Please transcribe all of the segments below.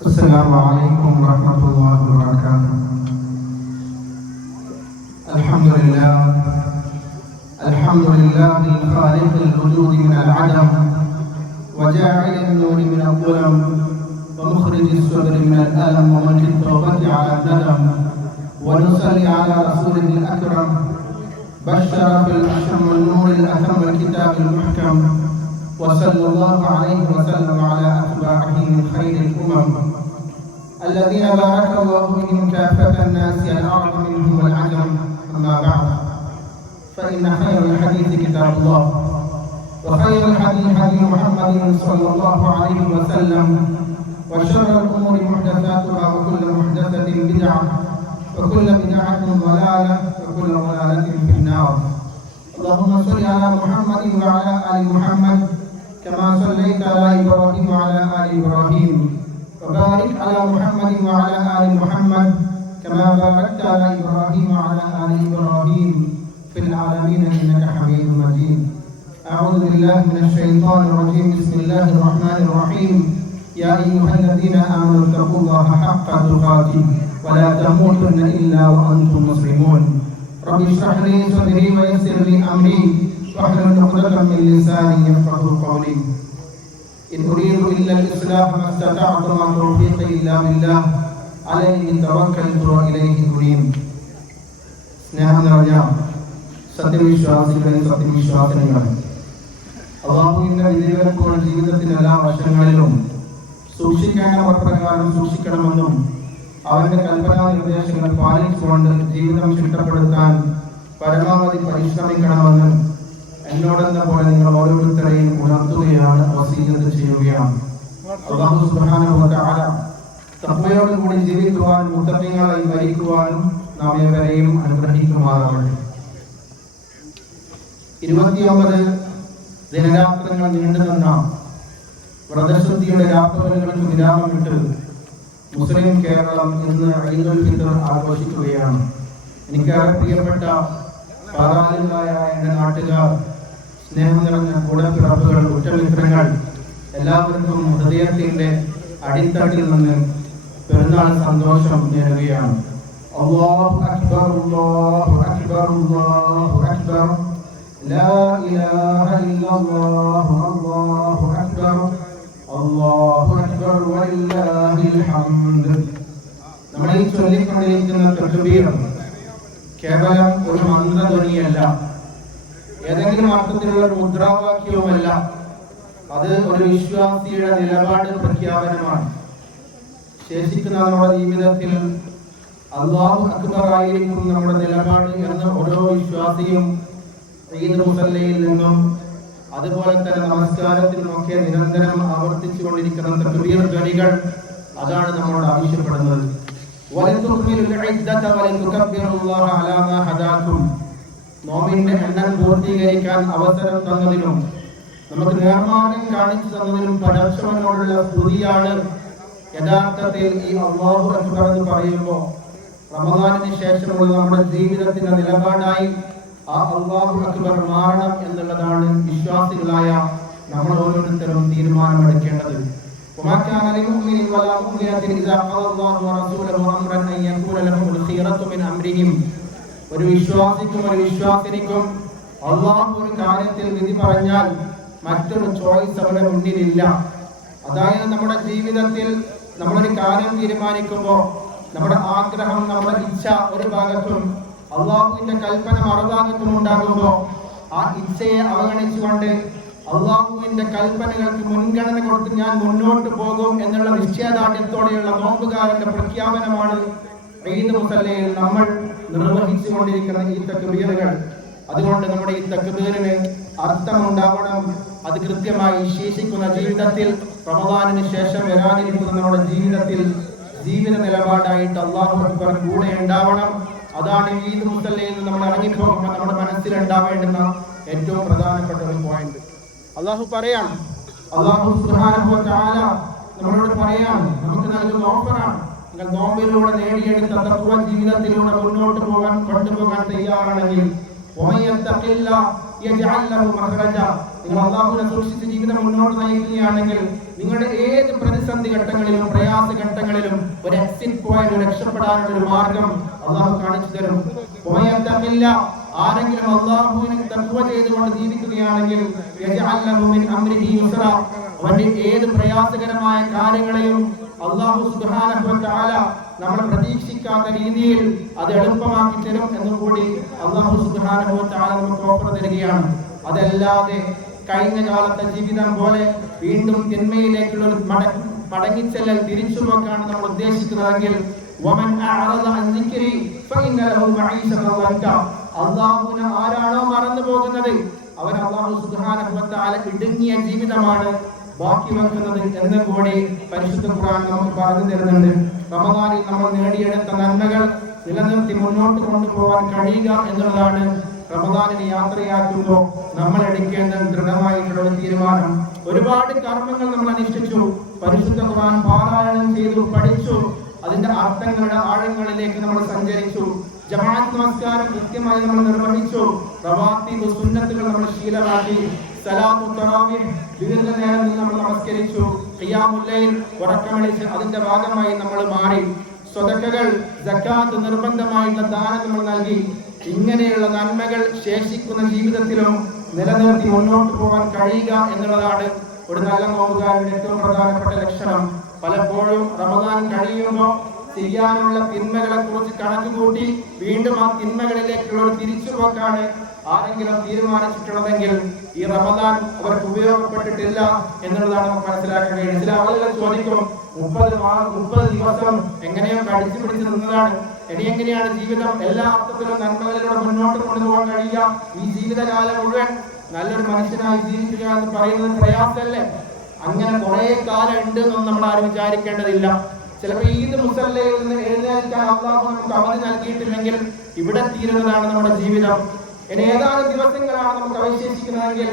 السلام عليكم ورحمة الله وبركاته. الحمد لله الخالق الوجود من العدم وجاعل النور من الظلم ومخرج الصدر من الألم ومنجي التوبة على الندم، ونصلي على رسوله الأكرم بشر بالأشم والنور الأتم الكتاب المحكم، وصلى الله عليه وسلم على أتباعه من خير الأمم الذين بارك الله بهم كافة الناس العرب منهم والعجم. أما بعد، فإن خير الحديث كتاب الله، وخير الحديث حديث محمد صلى الله عليه وسلم، وشر الأمور محدثاتها وكل محدثة بدعة وكل بدعة ضلالة وكل ضلالة في النار. اللهم صل على محمد وعلى آل محمد كما صليت على إبراهيم وعلى آل إبراهيم، وبارك على محمد وعلى آل محمد كما باركت على إبراهيم وعلى آل إبراهيم في العالمين إنك حميد مجيد. أعوذ بالله من الشيطان الرجيم. بسم الله الرحمن الرحيم. يا أيها الذين آمنوا اتقوا الله حق تقاته ولا تموتن إلا وأنتم مسلمون. رب اشرح لي صدري ويسر لي أمري واحلل عقدة من لساني يفقهوا قولي. إن أريد إلا الإصلاح ما استطعت وما توفيقي إلا بالله عليه توكلت وإليه أنيب. സ്നേഹം നിറഞ്ഞ സത്യവിശ്വാസികളെ സത്യവിശ്വാസിനികളെ, അല്ലാഹുവിന്റെ വിധിവിലക്കുകൾ ജീവിതത്തിന്റെ എല്ലാ വശങ്ങളിലും സൂക്ഷിക്കേണ്ട പ്രകാരം സൂക്ഷിക്കണമെന്നും അവന്റെ കൽപ്പനാ നിർദ്ദേശങ്ങൾ പാലിച്ചുകൊണ്ട് ജീവിതം ചിട്ടപ്പെടുത്താൻ പരമാവധി പരിശ്രമിക്കണമെന്നും എന്നോടെന്ന പോലെ നിങ്ങൾ ഓരോരുത്തരെയും ഉണർത്തുകയാണ്, വസീയത്ത് ചെയ്യുകയാണ്. അല്ലാഹു സുബ്ഹാനഹു വ തആല തഖ്വയോടുകൂടി ജീവിക്കുവാനും മുത്തഖീങ്ങളായി മരിക്കുവാനും നാം ഏവരെയും അനുഗ്രഹിക്കുമാറാവട്ടെ. 29 ദിനരാത്രങ്ങൾ നീണ്ടുനിന്ന വ്രതശുദ്ധിയുടെ രാപ്പകലുകൾക്ക് വിരാമമിട്ട് മുസ്ലിം കേരളം ഇന്ന് ഈദുൽ ഫിത്ർ ആഘോഷിക്കുകയാണ്. എനിക്കേറെ പ്രിയപ്പെട്ട പാറാലുകായ എൻ്റെ നാട്ടുകാർ, സ്നേഹം നിറഞ്ഞ കൂടപ്പിറപ്പുകൾ, ഉറ്റമിത്രങ്ങൾ, എല്ലാവർക്കും ഹൃദയത്തിന്റെ അടിത്തട്ടിൽ നിന്ന് പെരുന്നാൾ സന്തോഷം നേരുകയാണ്. അല്ലാഹു അക്ബർ, അല്ലാഹു അക്ബർ, അല്ലാഹു അക്ബർ, ലാ ഇലാഹ ഇല്ലല്ലാഹു, അല്ലാഹു അക്ബർ, അല്ലാഹു അക്ബർ വലില്ലാഹിൽ ഹംദ്. നമ്മൾ ഈ ചൊല്ലിക്കൊണ്ടിരിക്കുന്ന തക്ബീർ കേവലം ഒരു മന്ത്രധ്വനിയല്ല, ഏതെങ്കിലും അർത്ഥത്തിലുള്ള ഒരു മുദ്രാവാക്യവുമല്ല. അത് ഒരു വിശ്വാസിയുടെ നിലപാട് പ്രഖ്യാപനമാണ്. ശേഷിക്കുന്ന നമ്മുടെ ജീവിതത്തിൽ അല്ലാഹു അക്ബർ ആയിരിക്കും നമ്മുടെ നിലപാട് എന്ന് ഓരോ വിശ്വാസിയും ഈദ് മുസല്ലയിൽ നിന്നും അതുപോലെ തന്നെ നമസ്കാരത്തിനുമൊക്കെ നിരന്തരം ആവർത്തിച്ചു കൊണ്ടിരിക്കുന്ന തക്ബീർ ധ്വനികൾ അതാണ് നമ്മളോട് ആവശ്യപ്പെടുന്നത്. നോമിന്റെ എണ്ണം പൂർത്തീകരിക്കാൻ അവസരം തന്നതിനും നമുക്ക് നേർമാർഗം കാണിച്ചു തന്നതിനും പടച്ചവനോടുള്ള സ്തുതിയാണ് യഥാർത്ഥത്തിൽ ഈ അല്ലാഹു അക്ബർ എന്ന് പറയുമ്പോൾ റമദാനിന് ശേഷമുള്ള നമ്മുടെ ജീവിതത്തിന്റെ നിലപാടായി ആ അല്ലാഹു അക്ബർ മാറണം എന്നുള്ളതാണ് വിശ്വാസികളായ നമ്മൾ ഓരോരുത്തരും തീരുമാനമെടുക്കേണ്ടത്. ഒരു വിശ്വാസിക്കും ഒരു വിശ്വാസിനിക്കും അല്ലാഹു ഒരു കാര്യത്തിൽ വിധി പറഞ്ഞാൽ മറ്റൊരു ചോയ്സ് അവിടെ മുന്നിലില്ല. അതായത് നമ്മുടെ ജീവിതത്തിൽ നമ്മളൊരു കാര്യം തീരുമാനിക്കുമ്പോൾ നമ്മുടെ ആഗ്രഹം, നമ്മുടെ ഇച്ഛ ഒരു ഭാഗത്തും അള്ളാഹുവിന്റെ കൽപ്പന മറുഭാഗത്തും ഉണ്ടാകുമ്പോൾ ആ ഇച്ഛയെ അവഗണിച്ചുകൊണ്ട് അള്ളാഹുവിന്റെ കൽപ്പനകൾക്ക് മുൻഗണന കൊടുത്ത് ഞാൻ മുന്നോട്ട് പോകും എന്നുള്ള നിശ്ചയദാർഢ്യത്തോടെയുള്ള നോമ്പുകാരന്റെ പ്രഖ്യാപനമാണ് ഈദ് മുസല്ലയിൽ നമ്മൾ നിർവഹിച്ചുകൊണ്ടിരിക്കുന്ന ഈ തക്ബീറുകൾ. അതുകൊണ്ട് നമ്മുടെ ഈ തക്ബീറിന് അർത്ഥമുണ്ടാവണം. അത് കൃത്യമായി ശേഷിക്കുന്ന ജീവിതത്തിൽ റമദാനിന് ശേഷം വരാനിരിക്കുന്ന നമ്മുടെ ജീവിതത്തിൽ ജീവിത നിലപാടായിട്ട് അല്ലാഹു അക്ബർ കൂടെ ഉണ്ടാവണം. അതാണ് ഈദ് മുസല്ലയിൽ നമ്മൾ ഇറങ്ങിപ്പോകുമ്പോൾ നമ്മുടെ മനസ്സിലുണ്ടാവേണ്ടുന്ന ഏറ്റവും പ്രധാനപ്പെട്ട ഒരു പോയിന്റ്. അല്ലാഹു പറയാണ്, അല്ലാഹു സുബ്ഹാനഹു വ തആല നമ്മളോട് പറയാണ്, നമുക്ക് നൽകുന്ന ഓഫറാണ്. നിങ്ങൾ നോമ്പിലൂടെ നേടിയെടുത്ത തഖ്വ ജീവിതത്തിലൂടെ മുന്നോട്ട് കൊണ്ടുപോകാൻ തയ്യാറാണെങ്കിൽ നിങ്ങൾ അള്ളാഹുവിനെ സൂക്ഷിച്ച് ജീവിതം മുന്നോട്ട് നയിക്കുകയാണെങ്കിൽ നിങ്ങളുടെ ഏത് പ്രതിസന്ധി ഘട്ടങ്ങളിലും പ്രയാസ ഘട്ടങ്ങളിലും ഒരു എക്സിറ്റ് പോയിന്റ്, രക്ഷപ്പെടാനുള്ള ഒരു മാർഗം അള്ളാഹു കാണിച്ചു തരും. പോയത്തമില്ല, ആരെങ്കിലും അള്ളാഹുവിനെ തഖ്വ ചെയ്തുകൊണ്ട് ജീവിക്കുകയാണെങ്കിൽ അവന്റെ ഏത് പ്രയാസകരമായ കാര്യങ്ങളെയും അള്ളാഹു സുബ്ഹാനഹു വ തആല നമ്മൾ പ്രതീക്ഷിക്കാത്ത രീതിയിൽ അത് എളുപ്പമാക്കി തരും എന്നും കൂടി അള്ളാഹു സുബ്ഹാനഹു വ തആല നമുക്ക് ഓഫർ തരികയാണ്. അതല്ലാതെ കഴിഞ്ഞ കാലത്തെ ജീവിതം പോലെ വീണ്ടും തിന്മയിലേക്കുള്ള ഒരു മടങ്ങിച്ചെല്ലൽ, തിരിച്ചുപോക്കാണ് നമ്മൾ ഉദ്ദേശിക്കുന്നതെങ്കിൽ അള്ളാഹുവിനെ ആരാണോ മറന്നു പോകുന്നത് അവൻ അള്ളാഹു സുബ്ഹാനഹു വ തആല ഇടുങ്ങിയ ജീവിതമാണ് ബാക്കി വെക്കുന്നത് എന്ന് കൂടി പരിശുദ്ധ ഖുർആൻ നമുക്ക് പറഞ്ഞു തരുന്നുണ്ട്. റമദാനിൽ നമ്മൾ നേടിയെടുത്ത നന്മകൾ നിലനിർത്തി മുന്നോട്ട് കൊണ്ടുപോകാൻ കഴിയുക എന്നുള്ളതാണ് റമദാനിനെ യാത്രയാക്കുമ്പോൾ നമ്മൾ എടുക്കേണ്ട ദൃഢമായിട്ടുള്ള ഒരു തീരുമാനം. ഒരുപാട് കർമ്മങ്ങൾ നമ്മൾ അനുഷ്ഠിച്ചു, പരിശുദ്ധ ഖുർആൻ പാരായണം ചെയ്തു, പഠിച്ചു, അതിന്റെ അർത്ഥങ്ങളുടെ ആഴങ്ങളിലേക്ക് നമ്മൾ സഞ്ചരിച്ചു, ജമാഅത്ത് നമസ്കാരം കൃത്യമായി നമ്മൾ നിർവഹിച്ചു, റവാത്തീബ് സുന്നത്തുകൾ നമ്മൾ ശീലമാക്കി, സലാത്തു തറാവീഹ് ദീർഘനേരം നമ്മൾ നമസ്കരിച്ചു, ഖിയാമുൽ ലൈൽ ഉറക്കമണിച്ച് അതിന്റെ ഭാഗമായി നമ്മൾ മാറി, സ്വതക്കകൾ സക്കാത്ത് നിർബന്ധമായിട്ടുള്ള ദാനം നമ്മൾ നൽകി. ഇങ്ങനെയുള്ള നന്മകൾ ശേഷിക്കുന്ന ജീവിതത്തിലും നിലനിർത്തി മുന്നോട്ട് പോകാൻ കഴിയുക എന്നുള്ളതാണ് ഒരു നല്ല നോമ്പുകാരന്റെ ഏറ്റവും പ്രധാനപ്പെട്ട ലക്ഷണം. പലപ്പോഴും റമദാൻ കഴിയുമ്പോൾ ചെയ്യാനുള്ള തിന്മകളെ കുറിച്ച് കണക്കുകൂട്ടി വീണ്ടും ആ തിന്മകളിലേക്കുള്ള ഒരു തിരിച്ചുപോക്കാണ് ആരെങ്കിലും തീരുമാനിച്ചിട്ടുള്ളതെങ്കിൽ ഈ റമദാൻ അവർക്ക് ഉപയോഗപ്പെട്ടിട്ടില്ല എന്നുള്ളതാണ് നമുക്ക് മനസ്സിലാക്കാൻ കഴിയുന്നത്. ചില ആളുകൾ ചോദിക്കും, 30 ദിവസം എങ്ങനെയോ കടിച്ചു പിടിച്ച് നിന്നതാണ്, ഇനി എങ്ങനെയാണ് ജീവിതം എല്ലാ അർത്ഥത്തിലും നന്മകളിലൂടെ മുന്നോട്ട് കൊണ്ടുപോകാൻ കഴിയുക? ഈ ജീവിതകാലം മുഴുവൻ നല്ലൊരു മനുഷ്യനായി ജീവിക്കുക എന്ന് പറയുന്നത് പ്രയാസമല്ലേ? അങ്ങനെ കുറെ കാലം ഉണ്ട് എന്നൊന്നും നമ്മൾ ആരും വിചാരിക്കേണ്ടതില്ല. ചിലപ്പോൾ ഈദ് മുസല്ലയിൽ നിന്ന് എഴുന്നേൽക്കാൻ അള്ളാഹു നമുക്ക് അവധി നൽകിയിട്ടില്ലെങ്കിൽ ഇവിടെ തീരുന്നതാണ് നമ്മുടെ ജീവിതം. ഇനി ഏതാനും ദിവസങ്ങളാണ് നമുക്ക് അവശേഷിക്കുന്നതെങ്കിൽ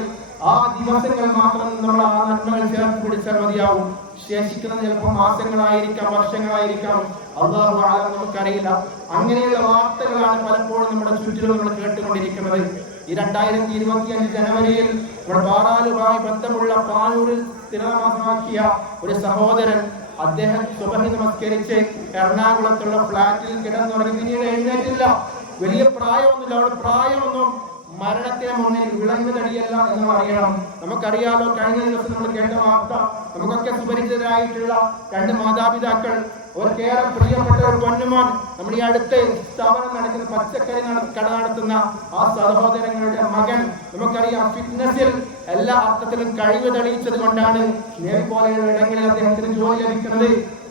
ആ ദിവസങ്ങൾ മാത്രം നമ്മൾ ആ നന്മകൾ ചേർത്ത് പിടിച്ചാൽ മതിയാവും. ശേഷിക്കുന്നത് ചിലപ്പോൾ മാസങ്ങളായിരിക്കാം, വർഷങ്ങളായിരിക്കാം, അല്ലാഹു അഅലം, നമുക്കറിയില്ല. അങ്ങനെയുള്ള വാർത്തകളാണ് പലപ്പോഴും നമ്മുടെ ചുറ്റിലും നമ്മൾ കേട്ടുകൊണ്ടിരിക്കുന്നത്. ഈ 2025 ജനുവരിയിൽ നമ്മുടെ പാറാലുമായി ബന്ധമുള്ള പാനൂരിൽ സ്ഥിരതാമസമാക്കിയ ഒരു സഹോദരൻ, അദ്ദേഹം സുബഹി നമസ്കരിച്ച് എറണാകുളത്തുള്ള ഫ്ലാറ്റിൽ കിടന്നുറങ്ങി, പിന്നീട് എഴുന്നേറ്റില്ല. വലിയ പ്രായമൊന്നുമില്ല, അവിടെ പ്രായമൊന്നും മരണത്തിന് മുന്നിൽ വിളങ്ങുതടിയല്ല എന്ന് അറിയണം. നമുക്കറിയാലോ, കഴിഞ്ഞ ദിവസം നമ്മൾ കേട്ട വാർത്ത, നമുക്കൊക്കെ സുപരിചിതരായിട്ടുള്ള 2 മാതാപിതാക്കൾ, അവർക്കേറെ പ്രിയപ്പെട്ട ഒരു പൊന്നുമോൻ, നമ്മുടെ ഈ അടുത്ത് സ്ഥാപനം നടക്കുന്ന പച്ചക്കറി കട നടത്തുന്ന ആ സഹോദരങ്ങളുടെ മകൻ, നമുക്കറിയാം ഫിറ്റ്നസിൽ എല്ലാ അർത്ഥത്തിലും കഴിവ് തെളിയിച്ചത് കൊണ്ടാണ് നേരെ പോലെയുള്ള ഇടങ്ങളിൽ അദ്ദേഹത്തിന് ജോലി ലഭിക്കുന്നത്.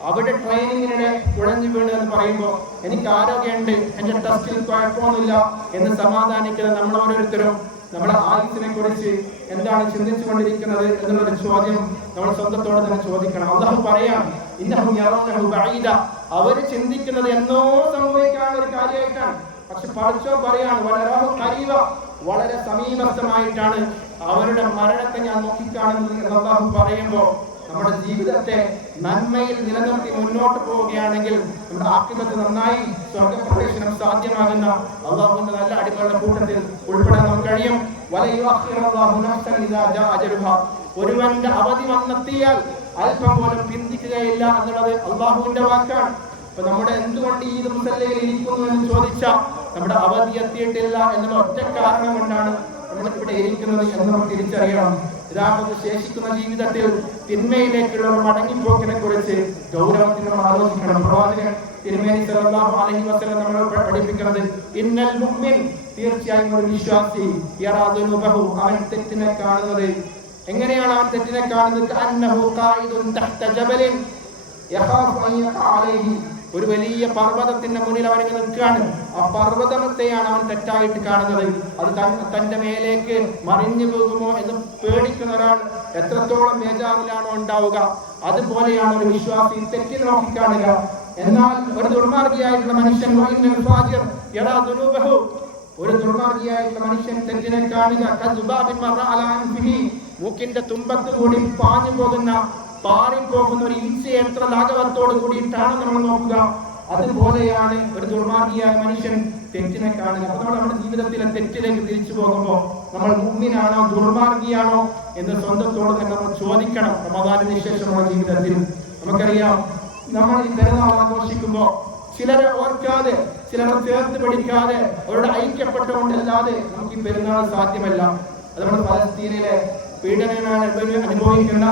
അവിടെ ട്രെയിനിങ്ങിനിടെ കുഴഞ്ഞു വീണ് എന്ന് പറയുമ്പോൾ എനിക്ക് ആരോഗ്യമുണ്ട്, എന്റെ ടെസ്റ്റിൽ കുഴപ്പമൊന്നുമില്ല എന്ന് സമാധാനിക്കുന്ന നമ്മൾ ഓരോരുത്തരും നമ്മുടെ ആയുസിനെ കുറിച്ച് എന്താണ് ചിന്തിച്ചു കൊണ്ടിരിക്കുന്നത് എന്നുള്ളൊരു ചോദ്യം നമ്മൾ സ്വന്തത്തോടെ തന്നെ ചോദിക്കണം. അല്ലാഹു പറയാം, ഇന്നഹു യറൂനഹു ബഈദ, അവര് ചിന്തിക്കുന്നത് എന്നോ സംഭവിക്കാനുള്ള ഒരു കാര്യമായിട്ടാണ്. പക്ഷെ പടച്ചോൻ പറയാണ്, വലറാഹു ഖരീബ, വളരെ സമീപസ്ഥമായിട്ടാണ് അവരുടെ മരണത്തെ ഞാൻ നോക്കിക്കാണുന്നത് എന്ന് അല്ലാഹു പറയുമ്പോൾ നമ്മുടെ ജീവിതത്തെ നന്മയിൽ നിലനിർത്തി മുന്നോട്ട് പോവുകയാണെങ്കിൽ നമ്മുടെ ആഖിബത്ത് നന്നായി സ്വർഗ്ഗപ്രവേശനം സാധ്യമാകുന്ന അല്ലാഹുവിന്റെ നല്ല അടിമകളുടെ കൂട്ടത്തിൽ ഉൾപ്പെടാൻ നമുക്ക് കഴിയും. ഒരുവന്റെ അവധി വന്നെത്തിയാൽ അല്പം പോലും പിന്തിക്കുകയില്ല എന്നുള്ളത് അല്ലാഹുവിന്റെ വാക്കാണ്. അപ്പൊ നമ്മുടെ എന്തുകൊണ്ട് ഈ മുസല്ലയിൽ ഇരിക്കുന്നു എന്ന് ചോദിച്ചാൽ നമ്മുടെ അവധി എത്തിയിട്ടില്ല എന്നുള്ള ഒറ്റ കാരണം കൊണ്ടാണ് നമ്മളിവിടെ ഇരിക്കുന്നത് എന്ന് നമുക്ക് തിരിച്ചറിയണം. യഥാർത്ഥത്തിൽ ശേഷിക്കുന്ന ജീവിതത്തിൽ തിന്മയിലേക്കുള്ള മടങ്ങിപ്പോക്കിനെ കുറിച്ച് ഗൗരവത്തിൽ നമ്മൾ ആലോചിക്കണം. പ്രവാചകൻ തിരുമേനി സല്ലല്ലാഹു അലൈഹി വസല്ലം നമ്മളെ പഠിപ്പിക്കുന്നത്, ഇന്നൽ മുഅ്മിൻ, തീർച്ചയായും ഒരു വിശ്വാസി, യറാദുനുബഹു, അവൻ തെറ്റിനെ കാണുന്നത് എങ്ങനെയാണ്? അവൻ തെറ്റിനെ കാണുന്നത് അന്നഹു ഖായിദുൻ തഹ്ത ജബലിൻ യഖാഫു അൻ യഖഅ അലൈഹി, ഒരു വലിയ പർവ്വതത്തിന്റെ മുന്നിൽ അവൻ നിൽക്കുകയാണ്. ആ പർവ്വതത്തെയാണ് അവൻ തെറ്റായിട്ട് കാണുന്നത്. അത് തന്റെ മേലേക്ക് മറിഞ്ഞു പോകുമോ എന്ന് പേടിക്കുന്ന ഒരാൾ എത്രത്തോളം ബേജാറിലാണോ ഉണ്ടാവുക, അതുപോലെയാണ് ഒരു വിശ്വാസി തെറ്റിൽ നോക്കി കാണുക. എന്നാൽ ഒരു ദുർമാർഗിയായിട്ടുള്ള മനുഷ്യൻ, ഒരു ദുർമാർഗിയായിട്ടുള്ള മനുഷ്യൻ തെറ്റിനെ കാണുക മൂക്കിന്റെ തുമ്പത്ത് കൂടി പാഞ്ഞു പോകുന്ന, പാറിപ്പോകുന്ന ഒരു ഈച്ച എത്ര ലാഘവത്തോട് കൂടിയിട്ടാണ് നമ്മൾ നോക്കുക. അതുപോലെയാണ് ഒരു ദുർമാർഗിയായ മനുഷ്യൻ തെറ്റിനെ കാണുക. അപ്പൊ നമ്മൾ നമ്മുടെ ജീവിതത്തിലെ തെറ്റിലേക്ക് തിരിച്ചു പോകുമ്പോൾ നമ്മൾ മുഅ്മിനാണോ ദുർമാർഗിയാണോ എന്ന് സ്വന്തത്തോട് തന്നെ നമ്മൾ ചോദിക്കണം. റമദാനിന് ശേഷമുള്ള ജീവിതത്തിൽ നമുക്കറിയാം, നമ്മൾ ഈ പെരുന്നാൾ ആഘോഷിക്കുമ്പോൾ ചിലരെ ഓർക്കാതെ, ചിലരെ ചേർത്ത് പിടിക്കാതെ, അവരുടെ ഐക്യപ്പെട്ടുകൊണ്ടല്ലാതെ നമുക്ക് ഈ പെരുന്നാൾ സാധ്യമല്ല. അതുകൊണ്ട് പലസ്തീനിലെ പീഡനങ്ങൾ അനുഭവിക്കുന്ന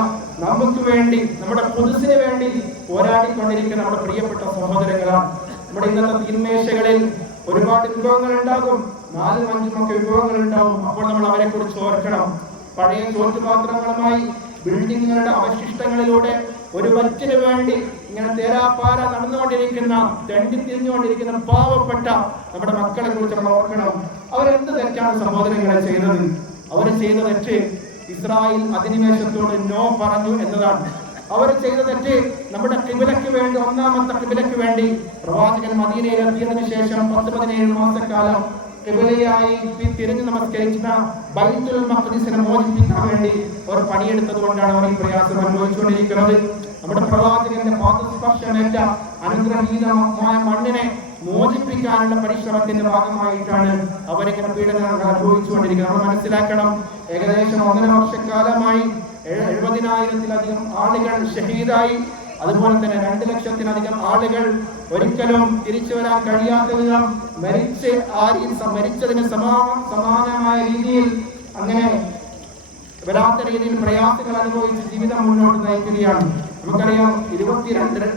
നമുക്ക് വേണ്ടി, നമ്മുടെ ഖുദ്സിന് വേണ്ടി പോരാടിക്കൊണ്ടിരിക്കുന്ന നമ്മുടെ പ്രിയപ്പെട്ട സഹോദരങ്ങളാണ്. നമ്മുടെ ഇന്നത്തെ തീന്മേശകളിൽ ഒരുപാട് വിഭവങ്ങൾ ഉണ്ടാകും, 4-5 വിഭവങ്ങൾ ഉണ്ടാവും. അപ്പോൾ നമ്മൾ അവരെ കുറിച്ച് ഓർക്കണം. പഴയ ചോറ്റുപാത്രങ്ങളുമായി ബിൽഡിങ്ങുകളുടെ അവശിഷ്ടങ്ങളിലൂടെ ഒരു വറ്റിന് വേണ്ടി ഇങ്ങനെ തേരാപ്പാര നടന്നുകൊണ്ടിരിക്കുന്ന, തെണ്ടി തിരിഞ്ഞുകൊണ്ടിരിക്കുന്ന പാവപ്പെട്ട നമ്മുടെ മക്കളെ കുറിച്ച് നമ്മൾ ഓർക്കണം. അവരെന്ത് തെറ്റാണ് സഹോദരങ്ങളെ ചെയ്തത്? അവർ ചെയ്ത തെറ്റ് ഇസ്രായേൽ അധിനിവേശത്തോട് നോ പറഞ്ഞു എന്നതാണ്. അവർ ചെയ്ത തെറ്റ് നമ്മുടെ ഖിബലയ്ക്ക് വേണ്ടി, ഒന്നാമത്തെ ഖിബലയ്ക്ക് വേണ്ടി പ്രവാചകൻ മദീനയിൽ എത്തിയതിനു ശേഷം 10-17 മാസക്കാലം ഖിബലയായി തിരിഞ്ഞു നമസ്കരിക്കുന്ന ബൈത്തുൽ മഖ്ദിസിനെ മോചിപ്പിക്കാൻ വേണ്ടി അവർ പണിയെടുത്തത് കൊണ്ടാണ് അവർ ഈ പ്രയാസം അനുഭവിച്ചുകൊണ്ടിരിക്കുന്നത്. നമ്മുടെ പ്രവാചകന്റെ പാദസ്പർശമേറ്റ അനുഗ്രഹീതമായ മണ്ണിനെ മോചിപ്പിക്കാനുള്ള പരിശ്രമത്തിന്റെ ഭാഗമായിട്ടാണ് അവരിങ്ങനെ പീഡനങ്ങൾ അനുഭവിച്ചുകൊണ്ടിരിക്കുന്നത്. നമ്മൾ മനസ്സിലാക്കണം, ഏകദേശം 1.5 വർഷക്കാലമായി 70,000-ത്തിലധികം ആളുകൾ ഷഹീദായി. അതുപോലെ തന്നെ 2 ലക്ഷത്തിലധികം ആളുകൾ ഒരിക്കലും തിരിച്ചു വരാൻ കഴിയാത്ത വിധം മരിച്ചതിന് സമാനമായ രീതിയിൽ, അങ്ങനെ വരാത്ത രീതിയിൽ പ്രയാസങ്ങൾ അനുഭവിച്ച് ജീവിതം മുന്നോട്ട് നയിക്കുകയാണ്. നമുക്കറിയാം, 22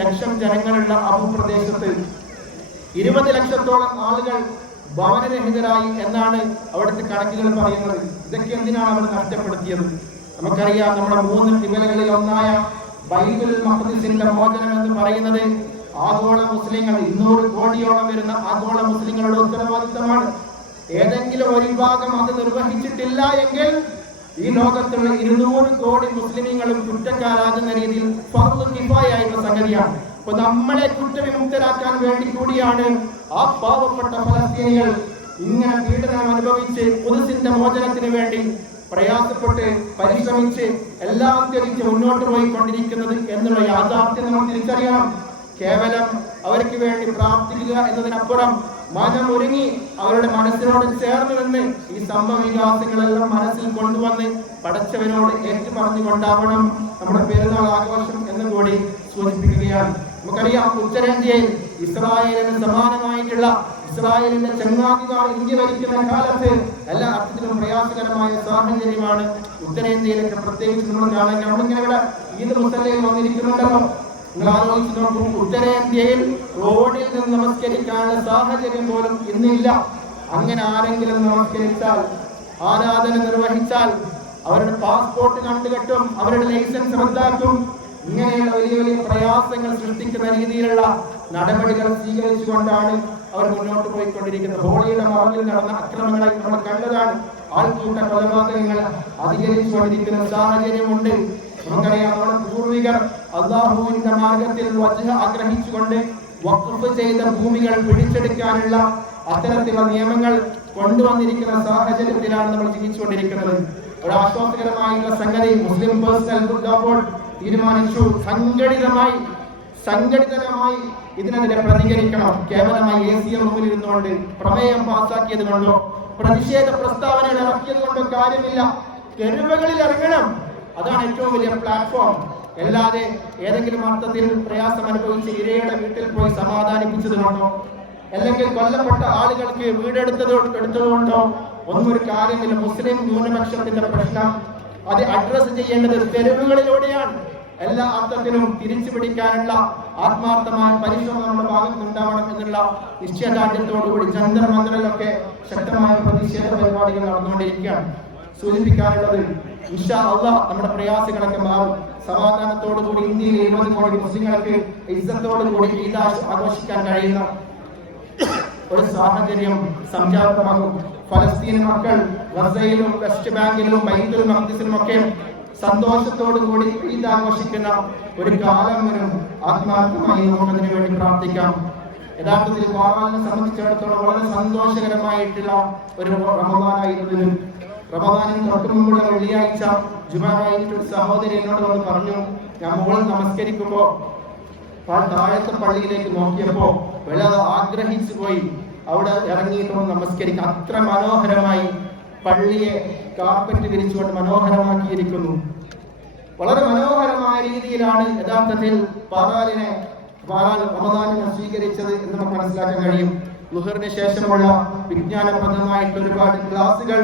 ലക്ഷം ജനങ്ങളുള്ള ആ ഭൂപ്രദേശത്ത് 20 ലക്ഷത്തോളം ആളുകൾ ഭവനരഹിതരായി എന്നാണ് അവിടുത്തെ കണക്കുകൾ പറയുന്നത്. ഇതൊക്കെ എന്തിനാണ് അവർ നഷ്ടപ്പെടുത്തിയത്? നമുക്കറിയാം, നമ്മുടെ 3 ഖിബലകളിൽ ഒന്നായ ബൈത്തുൽ മഖ്ദിസിന്റെ മോചനം എന്ന് പറയുന്നത് ആഗോള മുസ്ലിങ്ങൾ, 200 കോടിയോളം വരുന്ന ആഗോള മുസ്ലിങ്ങളുടെ ഉത്തരവാദിത്തമാണ്. ഏതെങ്കിലും ഒരു വിഭാഗം അത് നിർവഹിച്ചിട്ടില്ല എങ്കിൽ ഈ ലോകത്തുള്ള 200 കോടി മുസ്ലിമീങ്ങളും കുറ്റക്കാരാകുന്ന രീതിയിൽ ഫർദ് കിഫായായുള്ള സംഗതിയാണ്. അപ്പൊ നമ്മളെ കുറ്റവിമുക്തരാക്കാൻ വേണ്ടി കൂടിയാണ് ആ പാവപ്പെട്ട ഫലസ്തീനികൾ ഇങ്ങനെ പീഡനം അനുഭവിച്ച് ഖുദ്സിന്റെ മോചനത്തിന് വേണ്ടി പ്രയാസപ്പെട്ട് പരിശ്രമിച്ച് എല്ലാം തിരിച്ച് മുന്നോട്ട് പോയിക്കൊണ്ടിരിക്കുന്നത് എന്നുള്ള യാഥാർത്ഥ്യം നമ്മൾ തിരിച്ചറിയണം. കേവലം അവർക്ക് വേണ്ടി പ്രാർത്ഥിക്കുക എന്നതിനപ്പുറം മനമൊരുങ്ങി അവരുടെ മനസ്സിനോട് ചേർന്ന് നിന്ന് ഈ സംഭവ വികാസങ്ങളെല്ലാം മനസ്സിൽ കൊണ്ടുവന്ന് പടച്ചവനോട് ഏറ്റു പറഞ്ഞുകൊണ്ടാവണം നമ്മുടെ പെരുന്നാൾ ആഘോഷം എന്ന് കൂടി സൂചിപ്പിക്കുകയാണ്. നമുക്കറിയാം, ഉത്തരേന്ത്യയിൽ ഇസ്രായേലിന് സമാനമായിട്ടുള്ള, ഇസ്രായേലിന്റെ ചങ്ങാതിമാർ ഇന്ത്യ ഭരിക്കുന്ന കാലത്ത് എല്ലാ അർത്ഥത്തിലും പ്രയാസകരമായ സാഹചര്യമാണ് ഉത്തരേന്ത്യയിലൊക്കെ പ്രത്യേകിച്ച് നമ്മൾ കാണാൻ. നമ്മളിങ്ങനെ ഇവിടെ ഈദ് മുസല്ലയിൽ വന്നിരിക്കുന്നുണ്ടല്ലോ. നിങ്ങൾ ആലോചിച്ച് നോക്കൂ, ഉത്തരേന്ത്യയിൽ റോഡിൽ നിന്ന് നമസ്കരിക്കാനുള്ള സാഹചര്യം പോലും ഇന്നില്ല. അങ്ങനെ ആരെങ്കിലും നമസ്കരിച്ചാൽ, ആരാധന നിർവഹിച്ചാൽ അവരുടെ പാസ്പോർട്ട് കണ്ടുകെട്ടും, അവരുടെ ലൈസൻസ് റദ്ദാക്കും. ഇങ്ങനെയുള്ള വലിയ വലിയ പ്രയാസങ്ങൾ സൃഷ്ടിക്കുന്ന രീതിയിലുള്ള നടപടികൾ സ്വീകരിച്ചുകൊണ്ടാണ് അവർ മുന്നോട്ട് പോയിക്കൊണ്ടിരിക്കുന്നത്. ഹോളിയുടെ മറവിൽ നടന്ന അക്രമങ്ങളെ നമ്മൾ കണ്ടതാണ്. ആൾക്കൂട്ട കൊലപാതകങ്ങൾ അധികരിച്ചുകൊണ്ടിരിക്കുന്ന സാഹചര്യമുണ്ട്. നമുക്കറിയാം, നമ്മുടെ പൂർവികർ അല്ലാഹുവിന്റെ മാർഗത്തിൽ വജ്ഹ ആഗ്രഹിച്ചുകൊണ്ട് വഖഫ് ചെയ്ത ഭൂമികൾ പിടിച്ചെടുക്കാനുള്ള അത്തരത്തിലുള്ള നിയമങ്ങൾ കൊണ്ടുവന്നിരിക്കുന്ന സാഹചര്യത്തിലാണ് നമ്മൾ ജീവിച്ചുകൊണ്ടിരിക്കുന്നത്. ഒരു ആശ്വാസകരമായുള്ള സംഗതി, മുസ്ലിം പേഴ്സണൽ ഗുഡ് ബോർഡ് തീരുമാനിച്ചു സംഘടിതമായി ഇതിനെതിരെ പ്രതികരിക്കണം. കേവലമായി ACM റൂമിൽ ഇരുന്നുകൊണ്ട് പ്രമേയം പാസാക്കിയത് കൊണ്ടോ പ്രതിഷേധ പ്രസ്താവനകൾ ഇറക്കിയത് കൊണ്ടോ കാര്യമില്ല. തെരുവുകളിൽ ഇറങ്ങണം. അതാണ് ഏറ്റവും വലിയ പ്ലാറ്റ്ഫോം. അല്ലാതെ ഏതെങ്കിലും അർത്ഥത്തിൽ പ്രയാസം അനുഭവിച്ച് ഇരയുടെ വീട്ടിൽ പോയി സമാധാനിപ്പിച്ചത് കൊണ്ടോ അല്ലെങ്കിൽ കൊല്ലപ്പെട്ട ആളുകൾക്ക് വീടെടുത്തതുകൊണ്ടോ ഒന്നും ഒരു കാര്യമില്ല. മുസ്ലിം ന്യൂനപക്ഷത്തിന്റെ പ്രശ്നം അത് അഡ്രസ് ചെയ്യേണ്ടത് തെരുവുകളിലൂടെയാണ്. എല്ലാ അർത്ഥത്തിലും തിരിച്ചു പിടിക്കാനുള്ള ആത്മാർത്ഥമായ പരിശ്രമം നമ്മുടെ ഭാഗത്ത് ഉണ്ടാവണം എന്നുള്ള നിശ്ചയദാർഢ്യത്തോടുകൂടി ജന്തർ മന്ദിറിലൊക്കെ ശക്തമായ പ്രതിഷേധ പരിപാടികൾ നടന്നുകൊണ്ടിരിക്കുകയാണ്. സൂചിപ്പിക്കാനുള്ളത്, ഇൻഷാ അല്ലാഹ് നമ്മുടെ പ്രയാസങ്ങളൊക്കെ മാറും. സമാധാനത്തോടുകൂടി ഇന്ത്യയിലെ 20 കോടി മുസ്ലിങ്ങൾക്ക് ഇസ്സത്തോടുകൂടി ഈദ് ആഘോഷിക്കാൻ കഴിയുന്ന ഒരു സാഹചര്യം സംജാതമാകും. ഫലസ്തീൻ മക്കൾ ഗസയിലും വെസ്റ്റ് ബാങ്കിലും ബൈത്തുൽ മഖ്ദിസിലും ഒക്കെ സന്തോഷത്തോടുകൂടി ഈദ് ആഘോഷിക്കുന്ന ഒരു കാലം വരും. ആത്മാർത്ഥമായി നമുക്കതിനു വേണ്ടി പ്രാർത്ഥിക്കാം. യഥാർത്ഥത്തിൽ ഖുർആനെ സംബന്ധിച്ചിടത്തോളം വളരെ സന്തോഷകരമായിട്ടുള്ള ഒരു റമദാനായിരുന്നു. റമദാനിന് തൊട്ട് മുമ്പുള്ള വെള്ളിയാഴ്ച ജുമാ കഴിഞ്ഞിട്ട് ഒരു സഹോദരി എന്നോട് വന്ന് പറഞ്ഞു, ഞാൻ മുകളിൽ നമസ്കരിക്കുമ്പോൾ താഴത്തെ പള്ളിയിലേക്ക് നോക്കിയപ്പോ വളരെ ആഗ്രഹിച്ചു പോയി അവിടെ ഇറങ്ങിയിട്ട് നമസ്കരിക്കുക. അത്ര മനോഹരമായി പള്ളിയെ കാർപ്പറ്റ് വിരിച്ചുകൊണ്ട് മനോഹരമാക്കിയിരിക്കുന്നു. വളരെ മനോഹരമായ രീതിയിലാണ് യഥാർത്ഥത്തിൽ പാറാൽ റമദാനിനെ സ്വീകരിച്ചത് എന്ന് നമുക്ക് മനസ്സിലാക്കാൻ കഴിയും. ളുഹറിന് ശേഷമുള്ള വിജ്ഞാനപ്രദമായിട്ട് ഒരുപാട് ക്ലാസുകൾ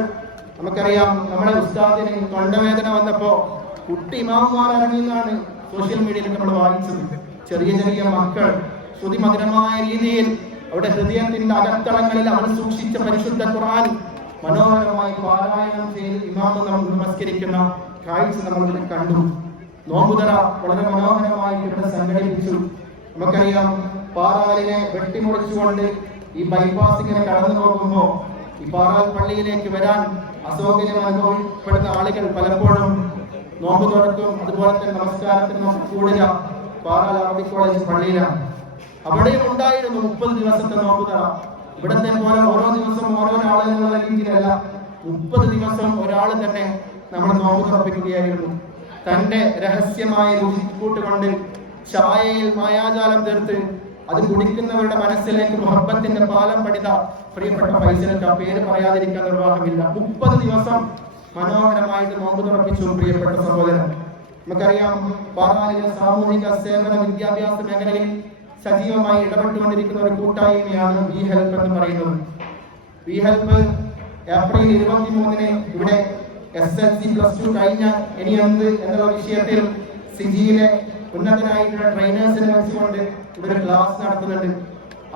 നമുക്കറിയാം. നമ്മുടെ ഉസ്താദിന് തൊണ്ടവേദന വന്നപ്പോ കുട്ടി ഇമാമുമാർ ഇറങ്ങിയെന്നാണ് സോഷ്യൽ മീഡിയയിൽ നമ്മൾ വായിച്ചത്. ചെറിയ ചെറിയ മക്കൾ ശ്രുതിമധുരമായ രീതിയിൽ അവിടെ ഹൃദയത്തിന്റെ അകത്തളങ്ങളിൽ അവർ സൂക്ഷിച്ച പരിശുദ്ധ ഖുർആൻ മനോഹരമായി പാരായണം ചെയ്ത് ഇമാമ് നമസ്കരിക്കുന്ന കാഴ്ച നമ്മൾ കണ്ടു. നോമ്പുതറ വളരെ മനോഹരമായി ഇവിടെ സംഘടിപ്പിച്ചു. നമുക്കറിയാം, പാറാലിനെ വെട്ടിമുറിച്ചുകൊണ്ട് ഈ ബൈപ്പാസ് ഇങ്ങനെ കടന്നു പോകുമ്പോ ഈ പാറാൽ പള്ളിയിലേക്ക് വരാൻ അസൗകര്യം അനുഭവപ്പെടുന്ന ആളുകൾ പലപ്പോഴും നോമ്പ് തുറക്കും, അതുപോലെ തന്നെ നമസ്കാരത്തിന് കൂടുക പാറാൽ അറബി കോളേജ് പള്ളിയിലാണ്. അവിടെയും ഉണ്ടായിരുന്നു 30 ദിവസത്തെ നോമ്പുതറ. ഇവിടത്തെ പോലെ ഓരോ ദിവസം ഓരോ ആളെന്നുള്ള രീതിയിലല്ല, 30 ദിവസം ഒരാൾ തന്നെ നമ്മൾ നോമ്പ് തുറപ്പിക്കുകയായിരുന്നു. തന്റെ രഹസ്യമായ രുചിക്കൂട്ട് കൊണ്ട് ചായയിൽ മായാജാലം തീർത്ത് അത് കുടിക്കുന്നവരുടെ മനസ്സിലേക്ക് മുഹബത്തിന്റെ പാലം പണിത പ്രിയപ്പെട്ട ഫൈസലക്ക് ആ പേര് പറയാതിരിക്കാൻ നിർവാഹമില്ല. 30 ദിവസം മനോഹരമായിട്ട് നോമ്പ് തുറപ്പിച്ചു. പ്രിയപ്പെട്ട സഹോദരൻ, നമുക്കറിയാം, പാറാലിലെ സാമൂഹിക സേവന വിദ്യാഭ്യാസ മേഖലയിൽ സജീവമായി ഇടപെട്ടുകൊണ്ടിരിക്കുന്ന ഒരു കൂട്ടായ്മയാണ് വി ഹെൽപ്പ് എന്ന് പറയുന്നത്. വി ഹെൽപ്പ് ഏപ്രിൽ 23 ഇവിടെ SLC +2 കഴിഞ്ഞ ഇനി എന്ത് എന്നുള്ള വിഷയത്തിൽ സിജിയിലെ ഉന്നതനായിട്ടുള്ള ട്രെയിനേഴ്സിനെ വെച്ചുകൊണ്ട് ഇവിടെ ക്ലാസ് നടത്തുന്നുണ്ട്.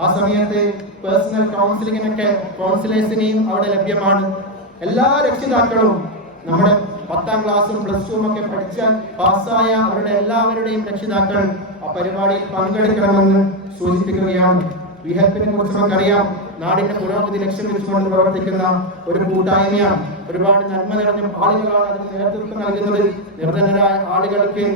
ആ സമയത്ത് പേഴ്സണൽ കൗൺസിലിങ്ങിനൊക്കെ കൗൺസിലേഴ്സിനെയും അവിടെ ലഭ്യമാണ്. എല്ലാ രക്ഷിതാക്കളും നമ്മുടെ 10ാം ക്ലാസ്സും +2 ഒക്കെ പഠിച്ച പാസ്സായ അവരുടെ എല്ലാവരുടെയും രക്ഷിതാക്കൾ ആ പരിപാടിയിൽ പങ്കെടുക്കണമെന്ന് സൂചിപ്പിക്കുകയാണ്. വി ഹെൽപ്പിനെ കുറിച്ച് നമുക്കറിയാം, നാടിന്റെ പുരോഗതി ലക്ഷ്യം വെച്ചുകൊണ്ട് പ്രവർത്തിക്കുന്ന ഒരു കൂട്ടായ്മയാണ്. ഒരുപാട് നന്മ നിറഞ്ഞ ആളുകളാണ് അതിന് നേതൃത്വം നൽകുന്നത്. നിർധനരായ ആളുകൾക്ക്,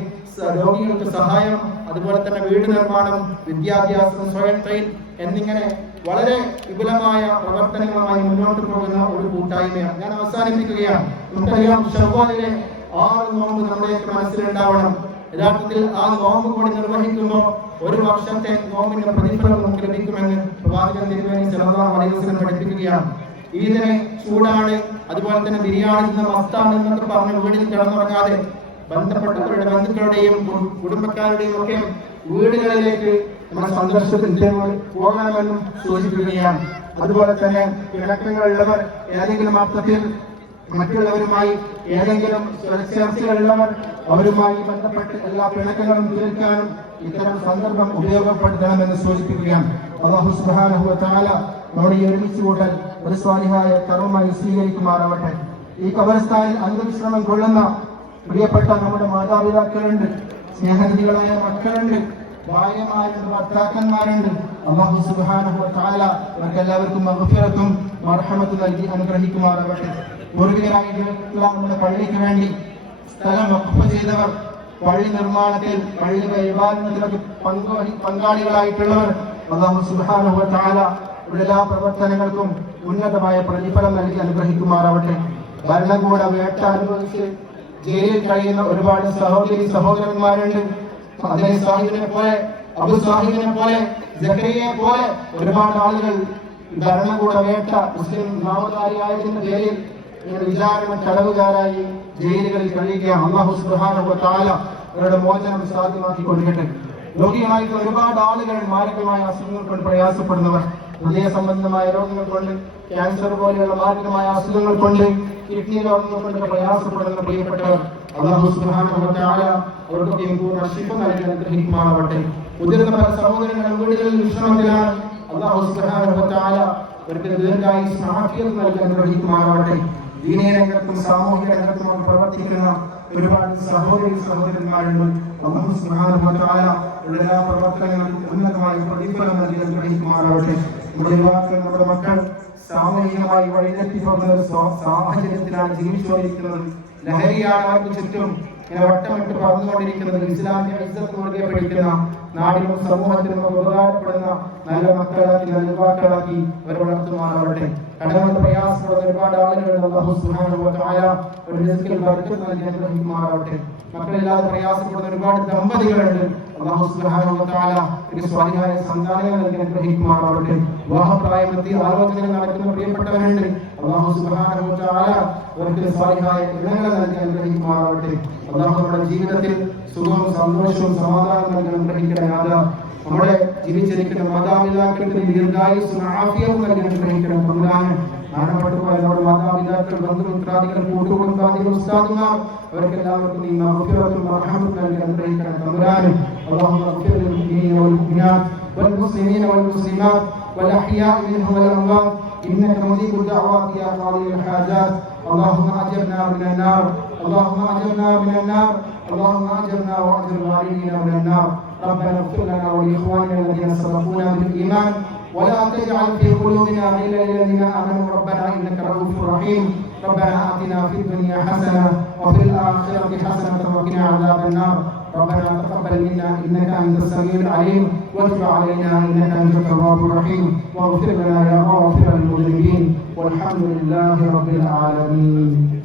രോഗികൾക്ക് സഹായം, അതുപോലെ തന്നെ വീട് നിർമ്മാണം, വിദ്യാഭ്യാസം, സ്വയം തൊഴിൽ എന്നിങ്ങനെ വളരെ വിപുലമായ പ്രവർത്തനങ്ങളുമായി മുന്നോട്ട് പോകുന്ന ഒരു കൂട്ടായ്മയാണ്. ഞാൻ അവസാനിപ്പിക്കുകയാണ്. നമുക്കറിയാം, ശവ്വാലിലെ 6 നോമ്പ് നമ്മുടെയൊക്കെ മനസ്സിലുണ്ടാവണം. യഥാർത്ഥത്തിൽ ആ നോമ്പ് കൂടി നിർവഹിക്കുമ്പോൾ ഒരു വർഷത്തെ നോമ്പിന്റെ പ്രതിഫലം നമുക്ക് ലഭിക്കുമെന്ന് പ്രവാചകൻ തിരുമേനി സല്ലല്ലാഹു അലൈഹി വസല്ലം പഠിപ്പിക്കുകയാണ്. ഈദിനെ ചൂടാണ്, അതുപോലെ തന്നെ ബിരിയാണി എന്ന മസ്താണ് എന്നൊക്കെ പറഞ്ഞ് വീടിൽ കിടന്നുറങ്ങാതെ ബന്ധപ്പെട്ടവരുടെ ബന്ധുക്കളുടെയും കുടുംബക്കാരുടെയും ഒക്കെ വീടുകളിലേക്ക് നമ്മുടെ സന്ദർശനത്തിൽ പോകണമെന്നും സൂചിപ്പിക്കുകയാണ്. അതുപോലെ തന്നെ പിണക്കങ്ങളുള്ളവർ, ഏതെങ്കിലും അർത്ഥത്തിൽ മറ്റുള്ളവരുമായി ഏതെങ്കിലും ചർച്ചകളുള്ളവർ, അവരുമായി ബന്ധപ്പെട്ട് എല്ലാ പിണക്കങ്ങളും തീർക്കാനും ഇത്തരം സന്ദർഭം ഉപയോഗപ്പെടുത്തണമെന്ന് സൂചിപ്പിക്കുകയാണ്. അല്ലാഹു സുബ്ഹാനഹു വ തആല നമ്മുടെ ഈ ഒരുമിച്ച് കൂട്ടൽ ഒരു സ്വാലിഹായ കർമ്മമായി സ്വീകരിക്കുമാറാവട്ടെ. ഈ ഖബർസ്ഥാനിൽ അന്ത്യവിശ്രമം കൊള്ളുന്ന പ്രിയപ്പെട്ട നമ്മുടെ മാതാപിതാക്കളുണ്ട്, സ്നേഹനിധികളായ മക്കളുണ്ട്, ഭാര്യമാരുണ്ട്, ഭർത്താക്കന്മാരുണ്ട്. അല്ലാഹു സുബ്ഹാനഹു വ തആല അവർക്കെല്ലാവർക്കും മഗ്ഫിറത്തും മർഹമത്തും നൽകി അനുഗ്രഹിക്കുമാറാവട്ടെ. പൂർവികരായിട്ടുള്ള നമ്മുടെ പള്ളിക്ക് വേണ്ടി സ്ഥലം വഖഫ് ചെയ്തവർ, പള്ളി നിർമ്മാണത്തിൽ, പള്ളിയുടെ വിഭാഗത്തിലൊക്കെ പങ്കാളികളായിട്ടുള്ളവർ, അല്ലാഹു സുബ്ഹാനഹു വ തആല എല്ലാ പ്രവർത്തനങ്ങൾക്കും ഉന്നതമായ പ്രതിഫലം നൽകി അനുഗ്രഹിക്കുമാറാവട്ടെ. ഭരണകൂട വേട്ട അനുഭവിച്ച് ജയിലിൽ കഴിയുന്ന ഒരുപാട് സഹോദരന്മാരുണ്ട്. അതിനെ സാഹിബിനെ പോലെ, അബു സാഹിബിനെ പോലെ, ജക്കരിയെ പോലെ ഒരുപാട് ആളുകൾ ഭരണകൂട വേട്ട മുസ്ലിം നാമധാരിയായതിന്റെ പേരിൽ വിചാരണ തടവുകാരായി ജയിലുകളിൽ കഴിയുകയാണ്. അല്ലാഹു സുബ്ഹാനഹു വ തആല അവരുടെ മോചനം സാധ്യമാക്കി കൊടുക്കട്ടെ. രോഗികളായിട്ടുള്ള ഒരുപാട് ആളുകൾ, മാരകമായ അസുഖങ്ങൾ കൊണ്ട് പ്രയാസപ്പെടുന്നവർ, ഹൃദയ സംബന്ധമായ രോഗങ്ങൾ കൊണ്ട്, ക്യാൻസർ പോലെയുള്ള മാരകമായ അസുഖങ്ങൾ കൊണ്ട്, കിഡ്നി രോഗങ്ങൾ കൊണ്ട് പ്രയാസപ്പെടുന്ന പ്രിയപ്പെട്ടവർ, അല്ലാഹു സുബ്ഹാനഹു വ തആല അവർക്കൊക്കെ പൂർണ്ണ ശിഫ നൽകി അനുഗ്രഹിക്കുമാറാവട്ടെ. മുതിർന്ന പല സഹോദരങ്ങളും വീടുകളിൽ വിശ്രമത്തിലാണ്. അല്ലാഹു സുബ്ഹാനഹു വ തആല അവർക്ക് ദീർഘായുസ്സും ആഫിയത്തും നൽകി അനുഗ്രഹിക്കുമാറാവട്ടെ. ദീനീയ രംഗത്തും സാമൂഹിക രംഗത്തും പ്രവർത്തിക്കുന്ന ഒരുപാട് സഹോദരന്മാരുണ്ട്. അല്ലാഹു സുബ്ഹാനഹു വ തആല എല്ലാ പ്രവർത്തനങ്ങളും ഉന്നതമായ പ്രതിഫലം നൽകി അനുഗ്രഹിക്കുമാറാവട്ടെ. നമ്മുടെ യുവാക്കൾ, നമ്മുടെ മക്കൾ സാമൂഹികമായി വഴിതെറ്റിപ്പോകുന്ന ഒരു സാഹചര്യത്തിലാണ് ജീവിച്ചുകൊണ്ടിരിക്കുന്നത്. ലഹരിയാണ് അവർക്ക് ചുറ്റും ഇങ്ങനെ വട്ടമിട്ട് പറന്നുകൊണ്ടിരിക്കുന്നത്. ഇസ്ലാമിക ഇസ്സത്ത് മുറുകെ പിടിക്കുന്ന, നാടിനും സമൂഹത്തിനും ഉപകാരപ്പെടുന്ന നല്ല മക്കളാക്കി, നല്ല യുവാക്കളാക്കി അവർ വളർത്തുമാറാവട്ടെ. കടകൊണ്ട് പ്രയാസപ്പെടുന്ന ഒരുപാട് ആളുകളുണ്ട്. അല്ലാഹു സുബ്ഹാനഹു വ തആല ഒരു റിസ്കിൽ ബർക്കത്ത് നൽകി അനുഗ്രഹിക്കുമാറാവട്ടെ. മക്കളില്ലാതെ പ്രയാസപ്പെടുന്ന ഒരുപാട് ദമ്പതികളുണ്ട്. അല്ലാഹു സുബ്ഹാനഹു വ തആല ഒരു സ്വാലിഹായ സന്താനങ്ങളെ നൽകി അനുഗ്രഹിക്കുമാറാവട്ടെ. വിവാഹപ്രായമെത്തി ആലോചന നടക്കുന്ന പ്രിയപ്പെട്ടവരുണ്ട്, അല്ലാഹു സുബ്ഹാനഹു വ തആല അവർക്ക് സ്വാലിഹായ ഇണകളെ നൽകി അനുഗ്രഹിക്കുമാറാവട്ടെ. അല്ലാഹു നമ്മുടെ ജീവിതത്തിൽ സുഖവും സന്തോഷവും സമാധാനവും നൽകി അനുഗ്രഹിക്കണേ. നമ്മുടെ ജീവിച്ചിരിക്കുന്ന മാതാപിതാക്കൾക്ക് ദീർഘായുസ്സും ആഫിയവും നൽകി അനുഗ്രഹിക്കണം. തമ്പുരാനെ മരണപ്പെട്ടു പോയ നമ്മുടെ മാതാപിതാക്കൾ, ബന്ധുമിത്രാദികൾ, കൂട്ടുകുടുംബാദികൾ, ഉസ്താദുമാർ അവർക്കെല്ലാവർക്കും നീ മഗ്ഫിറത്തും റഹ്മത്തും നൽകി അനുഗ്രഹിക്കണം. തമ്പുരാനെ اللهم اغفر للمؤمنين والمؤمنات والمسلمين والمسلمات والأحياء منهم والأموات إنك مجيب الدعوات يا قاضي الحاجات. اللهم أجرنا من النار، اللهم أجرنا من النار، اللهم أجرنا وأجر والدينا من النار. ربنا اغفر لنا ولإخواننا الذين سبقونا بالإيمان ولا تجعل في قلوبنا غلا للذين آمنوا ربنا إنك رؤوف رحيم. ربنا آتنا في الدنيا حسنة وفي الآخرة حسنة وقنا عذاب النار. ربنا تقبل منا إنك أنت السميع العليم وتب علينا إنك أنت التواب الرحيم واغفر لنا يا غافر المذنبين والحمد لله رب العالمين.